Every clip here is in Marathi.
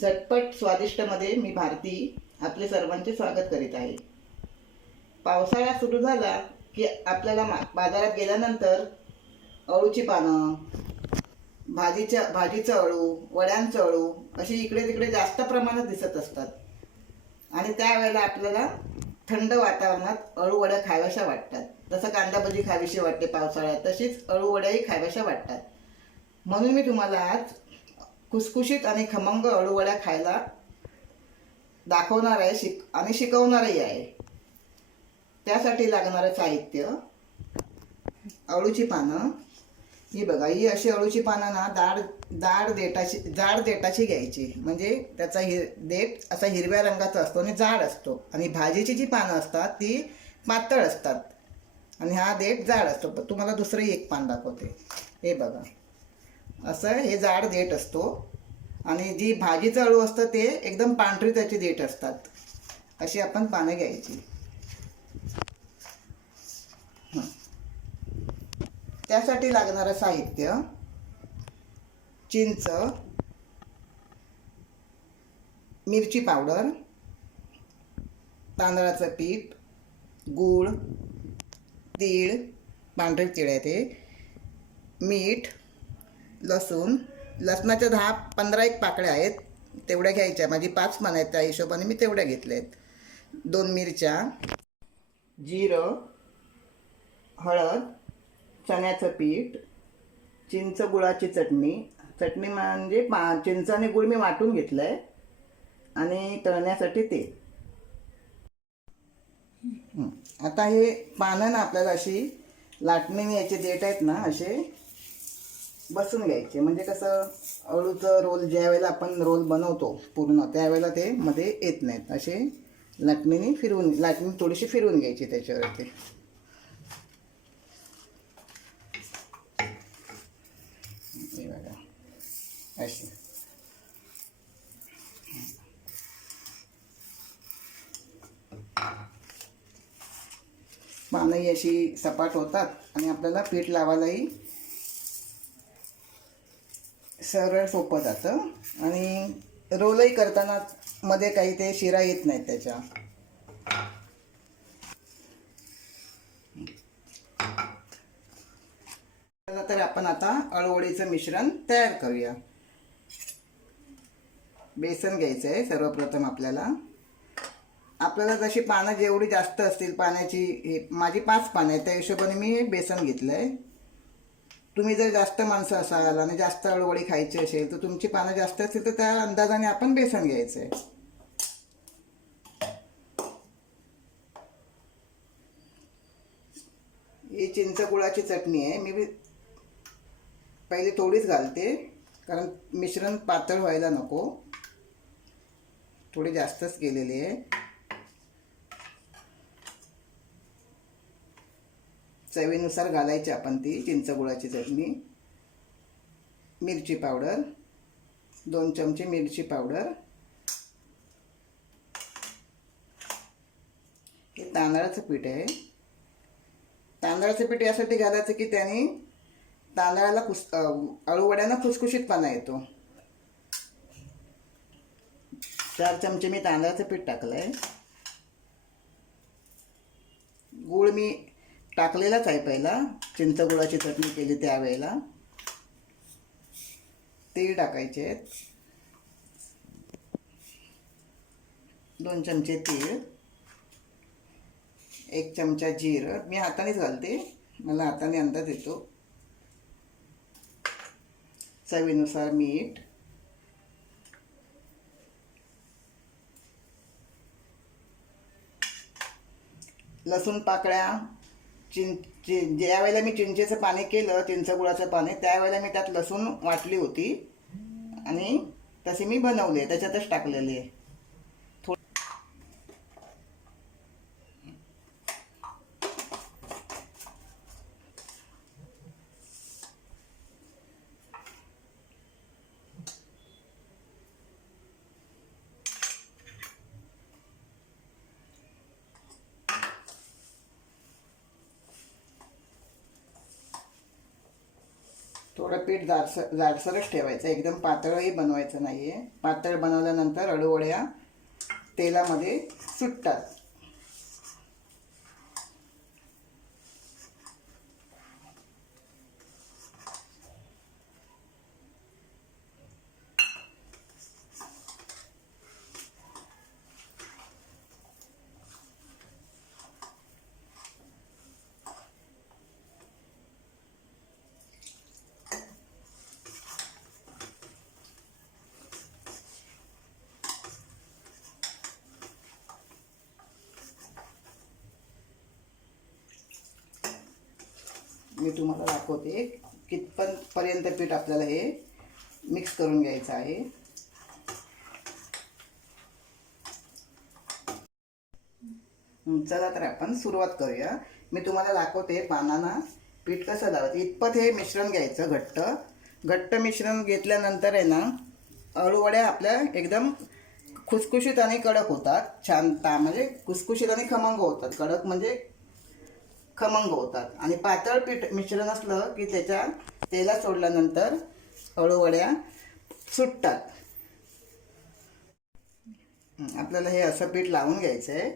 झटपट स्वादिष्टमध्ये मी भारती आपले सर्वांचे स्वागत करीत आहे. पावसाळा सुरू झाला की आपल्याला बाजारात गेल्यानंतर अळूची पानं, भाजीचं अळू, वड्यांचं अळू अशी इकडे तिकडे जास्त प्रमाणात दिसत असतात. आणि त्यावेळेला आपल्याला थंड वातावरणात अळू वड्या खाव्याशा वाटतात. जसं कांदा भजी खावीशी वाटते पावसाळ्यात, तशीच अळू वड्याही खाव्याशा वाटतात. म्हणून मी तुम्हाला आज खुसखुशीत आणि खमंग अळूवड्या खायला दाखवणार आहे आणि शिकवणारही आहे. त्यासाठी लागणारं साहित्य: अळूची पानं. ही बघा, ही अशी अळूची पानं ना जाड देठाची घ्यायची. म्हणजे त्याचा देठ असा हिरव्या रंगाचा असतो आणि जाड असतो. आणि भाजीची जी पानं असतात ती पातळ असतात आणि हा देठ जाड असतो. तुम्हाला दुसरंही एक पान दाखवते. हे बघा, असं हे जाड देठ असतो. आणि जी भाजीचं अळू असतं ते एकदम पांढरी त्याची देठ असतात. अशी आपण पानं घ्यायची. त्यासाठी लागणारं साहित्य: चिंच, मिरची पावडर, तांदळाचं पीठ, गूळ, तीळ, पांढरे तीळ आहे ते, मीठ, लसणाच्या 10-15 एक पाकळ्या आहेत, तेवढ्या घ्यायच्या. माझी 5 पानं आहेत, त्या हिशोबाने मी तेवढ्या घेतल्या आहेत. 2 मिरच्या, जिरं, हळद, चण्याचं पीठ, चिंच गुळाची चटणी म्हणजे चिंच आणि गुळ मी वाटून घेतलं आहे. आणि तळण्यासाठी तेल. आता हे पानं ना आपल्याला अशी लाटणीने याचे देठ आहेत ना असे बसून घ्यायचे. म्हणजे कसं, अळूचं रोल ज्या वेळेला आपण रोल बनवतो पूर्ण, त्यावेळेला ते मध्ये येत नाहीत. असे लाटणी थोडीशी फिरवून घ्यायची त्याच्यावरती. अशी पानंही अशी सपाट होतात आणि आपल्याला पीठ लावायलाही सरळ सोपं जातं. आणि रोलही करताना मध्ये काही ते शिरा येत नाहीत त्याच्या. तर आपण आता अळूवडीचं मिश्रण तयार करूया. बेसन घ्यायचं आहे सर्वप्रथम. आपल्याला जशी पानं जेवढी जास्त असतील पाण्याची, माझी 5 पानं आहेत त्या हिशोबाने मी हे बेसन घेतलं आहे. तुम्ही जर जास्त माणसं असाल आणि जास्त अळूवडी खायची असेल तर तुमची पानं जास्त असतील तर त्या अंदाजाने आपण बेसन घ्यायचं आहे. ही चिंच गुळाची चटणी आहे. मी पहिले थोडीच घालते कारण मिश्रण पातळ व्हायला नको. थोडी जास्तच केलेली आहे. चवीनुसार घालायची आपण ती चिंच गुळाची चटणी. मिरची पावडर 2 चमचे मिरची पावडर. हे तांदळाचं पीठ आहे. तांदळाचं पीठ यासाठी घालायचं की त्याने तांदळाला अळूवड्यांना खुसखुशीतपणा येतो. 4 चमचे मी तांदळाचं पीठ टाकलं आहे. गूळ मी टाकलेलाच आहे पहिला, चिंच गुळाची चटणी केली त्यावेळेला. तीळ टाकायचे आहेत, 2 चमचे तीळ, 1 चमचा जिरं. मी हातानेच घालते, मला हाताने अंदाज येतो. चवीनुसार मीठ, लसूण पाकळ्या. ज्या वेळेला मी चिंचेचं पाणी केलं, चिंच गुळाचं पाणी, त्यावेळेला मी त्यात लसूण वाटली होती आणि तशी मी बनवली, त्याच्यातच टाकलेली आहे. थोडं पीठ जाडसरच ठेवायचं, एकदम पातळही बनवायचं नाही आहे. पातळ बनवल्यानंतर अळूवड्या तेलामध्ये सुटतात. मी तुम्हाला दाखवते कितपर्यंत पीठ आपल्याला हे मिक्स करून घ्यायचं आहे. चला तर आपण सुरुवात करूया. मी तुम्हाला दाखवते पानांना पीठ कसं लावायचं. इतपत हे मिश्रण घ्यायचं, घट्ट मिश्रण घेतल्यानंतर आहे ना, अळूवड्या आपल्या एकदम खुसखुशीत आणि कडक होतात. छान म्हणजे खुसखुशीत आणि खमंग होतात. कडक म्हणजे खमंग होतात. आणि पातळ पीठ मिश्रण असलं की त्याच्या तेलात सोडल्यानंतर अळूवड्या सुटतात. आपल्याला हे असं पीठ लावून घ्यायचं आहे.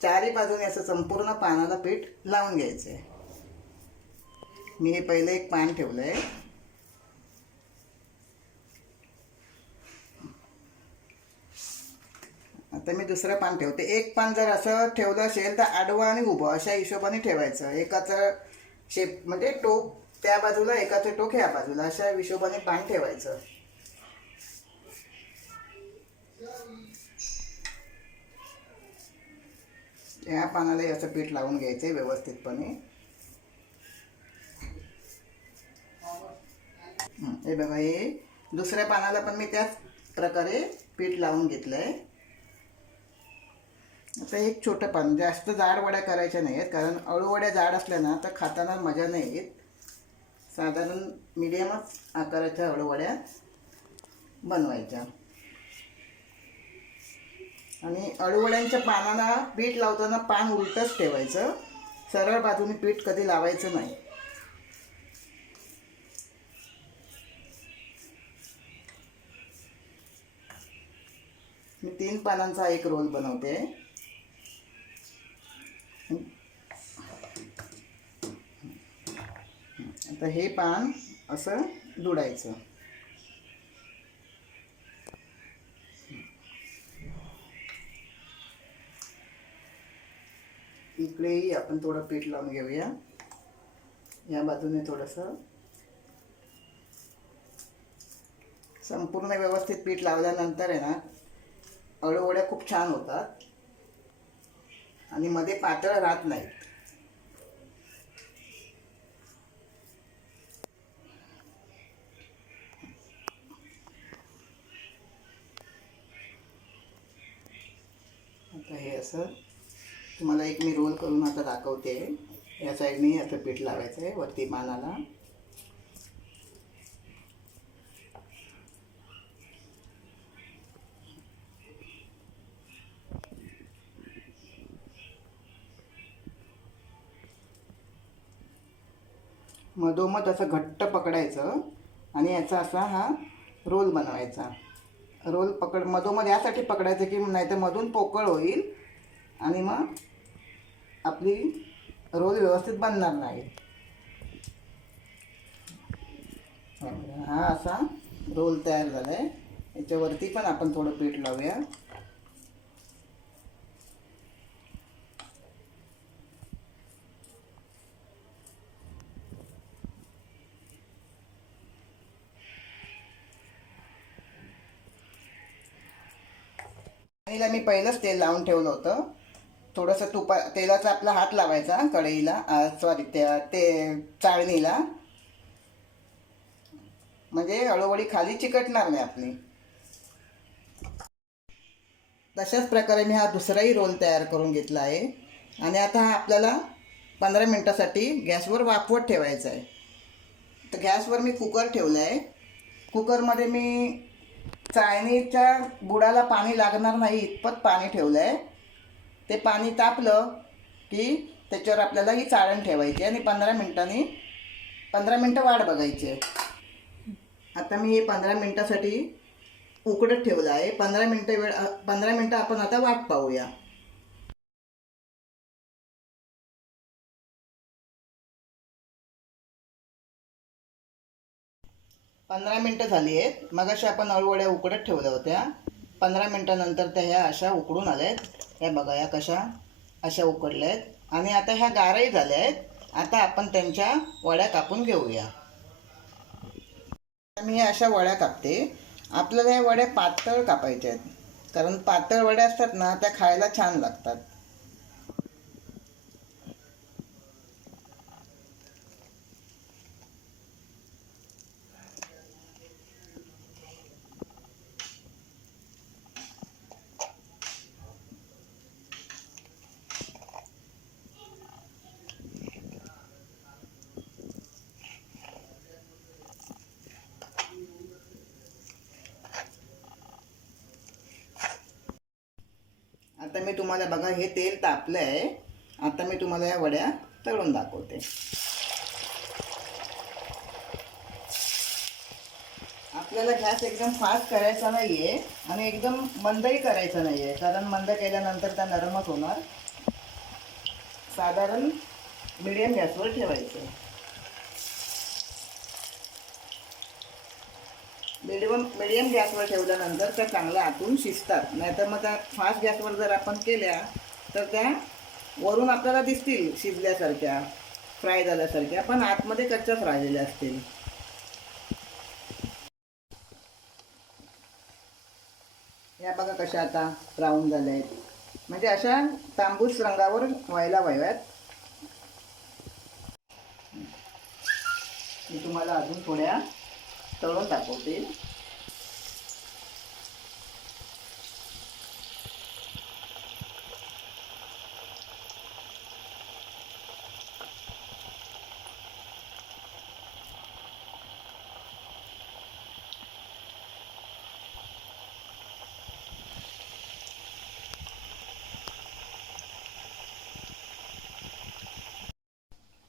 चारी बाजूने असं संपूर्ण पानाला पीठ लावून घ्यायचं आहे. मी हे पहिलं एक पान ठेवलं आहे. आता मी दुसरं पान ठेवते. एक पान जर असं ठेवलं असेल तर आडवं आणि उभं अशा हिशोबाने ठेवायचं. एकाचं शेप म्हणजे टोक त्या बाजूला, एकाचं टोक ह्या बाजूला, अशा हिशोबाने पान ठेवायचं. ह्या पानालाही असं पीठ लावून घ्यायचं व्यवस्थितपणे. हे बघा, हे दुसऱ्या पानाला पण मी त्याच प्रकारे पीठ लावून घेतलंय. आता एक छोटं पान, जास्त जाड वड्या करायच्या नाही आहेत, कारण अळूवड्या जाड असल्या ना तर खाताना मजा नाही येत. साधारण मीडियमच आकाराच्या अळूवड्या बनवायच्या. आणि अळूवड्यांच्या पानाला पीठ लावताना पान उलटच ठेवायचं, सरळ बाजूने पीठ कधी लावायचं नाही. मी 3 पानांचा एक रोल बनवते. आता हे पान असं दुडायचं. इकडेही आपण थोडं पीठ लावून घेऊया. या बाजूने थोडंसं. संपूर्ण व्यवस्थित पीठ लावल्यानंतर आहे ना, अळूवड्या खूप छान होतात आणि मध्ये पातळ राहत नाहीत. आता हे असं तुम्हाला एक मी रोल करून आता दाखवते. या साईडने असं पीठ लावायचं आहे वरती पानाला. मधोमध असं घट्ट पकडायचं आणि याचा असा हा रोल बनवायचा. रोल मधोमध यासाठी पकडायचं की नाहीतर मधून पोकळ होईल आणि मग आपली रोल व्यवस्थित बनणार नाही. हा असा रोल तयार झाला आहे. याच्यावरती पण आपण थोडं पीठ लावूया. मी पहिलंच तेल लावून ठेवलं होतं. थोडंसं तेलाचा आपला हात लावायचा कढईला, सॉरी चाळणीला, म्हणजे हळूहळू खाली चिकटणार नाही आपली. तशाच प्रकारे मी हा दुसराही रोल तयार करून घेतला आहे. आणि आता हा आपल्याला 15 मिनिटासाठी गॅसवर वाफवत ठेवायचा आहे. तर गॅसवर मी कुकर ठेवला आहे. कुकरमध्ये मी चाळणीच्या बुडाला पाणी लागणार नाही इतपत पाणी ठेवलं आहे. ते पाणी तापलं की त्याच्यावर आपल्याला ही चाळण ठेवायची आणि 15 मिनटं वाट बघायची आहे. आता मी हे 15 मिनिटासाठी उकडत ठेवलं आहे. 15 मिनिटं आपण आता वाट पाहूया. 15 मिनिटं झाली आहेत. मगाशी आपण अळूवड्या उकडत ठेवल्या होत्या. 15 मिनिटानंतर त्या ह्या अशा उकडून आल्यात. ह्या बघा, या कशा अशा उकडल्या आहेत आणि आता ह्या गारही झाल्या आहेत. आता आपण त्यांच्या वड्या कापून घेऊया. मी अशा वड्या कापते. आपल्याला या वड्या पातळ कापायच्या आहेत, कारण पातळ वड्या असतात ना, त्या खायला छान लागतात. आता मी तुम्हाला बघा, हे तेल तापलं आहे. आता मी तुम्हाला या वड्या तळून दाखवते. आपल्याला गॅस एकदम फास्ट करायचा नाही आहे आणि एकदम मंदही करायचा नाही आहे, कारण मंद केल्यानंतर त्या नरमच होणार. साधारण मीडियम गॅसवर ठेवायचं. मीडियम गॅसवर ठेवल्यानंतर त्या चांगल्या आतून शिजतात. नाहीतर मग त्या फास्ट गॅसवर जर आपण केल्या तर त्या वरून आपल्याला दिसतील शिजल्यासारख्या, फ्राय झाल्यासारख्या, पण आतमध्ये कच्च्याच राहिलेल्या असतील. या बघा कशा आता ब्राऊन झाल्या आहेत. म्हणजे अशा तांबूस रंगावर व्हायला हव्यात. मी तुम्हाला अजून थोड्या तळून दाखवते.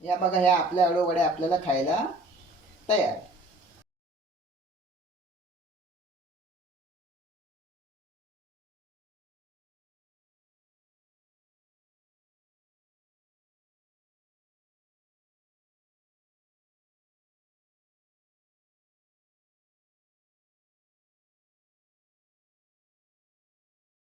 या बघा, ह्या आपल्या अळूवड्या आपल्याला खायला तयार.